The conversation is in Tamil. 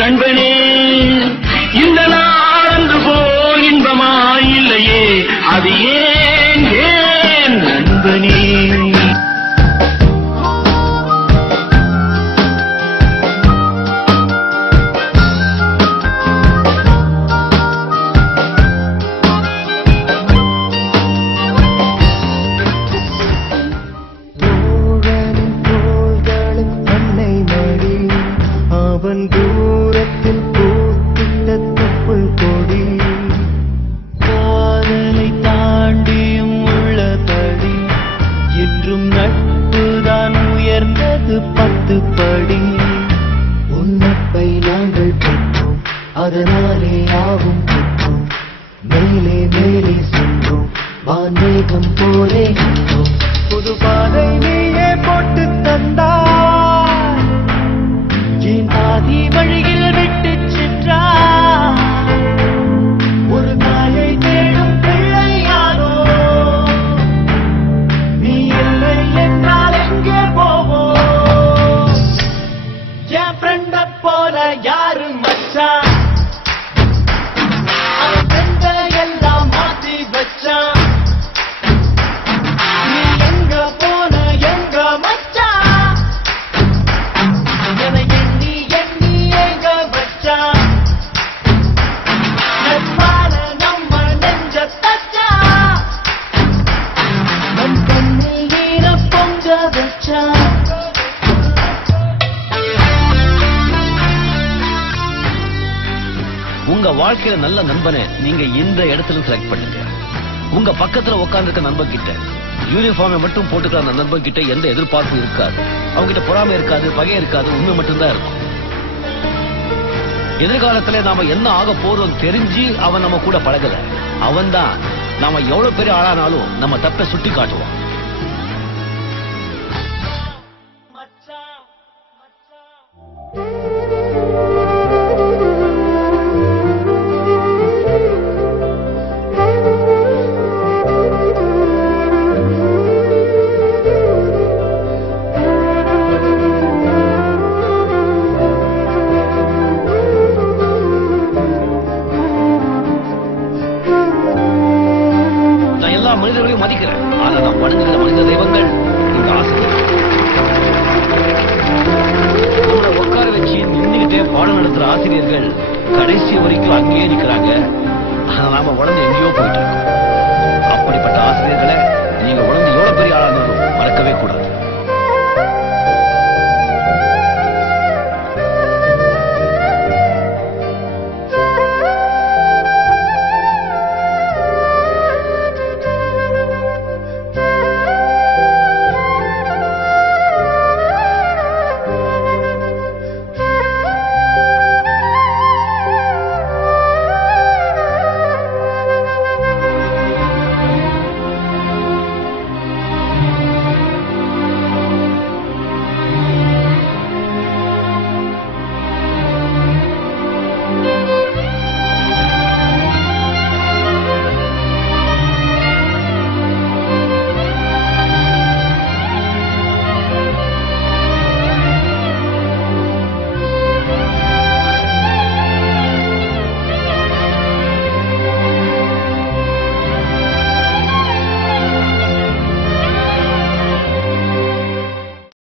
நண்பனே இந்த நாளன்று போல் இன்பமாயில்லையே அது ஏன் ஏன் நண்பனே உங்க வாழ்க்கையில நல்ல நண்பனை நீங்க இந்த இடத்துல செலக்ட் பண்ணுங்க. உங்க பக்கத்துல உட்கார்ந்து இருக்க நண்பன் கிட்ட யூனிஃபார்மை மட்டும் போட்டுக்கிற அந்த நண்பன் கிட்ட எந்த எதிர்பார்ப்பும் இருக்காது. அவங்க கிட்ட பொறாமை இருக்காது, பகை இருக்காது, உண்மை மட்டும்தான் இருக்கும். எதிர்காலத்துல நாம என்ன ஆக போறோம் தெரிஞ்சு அவன் நம்ம கூட பழகல. அவன் தான் நாம எவ்வளவு பெரிய ஆளானாலும் நம்ம தப்பை சுட்டி காட்டுவான். மனிதர்களையும் மதிக்கிறேன். ஆனா நான் வணங்குகிற மனித தெய்வங்கள் இந்த ஆசிரியர். நம்மளை உட்கார வச்சு நின்றுகிட்டே பாடம் நடத்துற ஆசிரியர்கள் கடைசி வரைக்கும் அங்கேயே நிற்கிறாங்க. நாம உடனே எங்கேயோ போயிட்டு இருக்கோம். அப்படிப்பட்ட ஆசிரியர்களை நீங்க உடனே எவ்வளவு பெரிய ஆளானாலும் மறக்கவே கூடாது.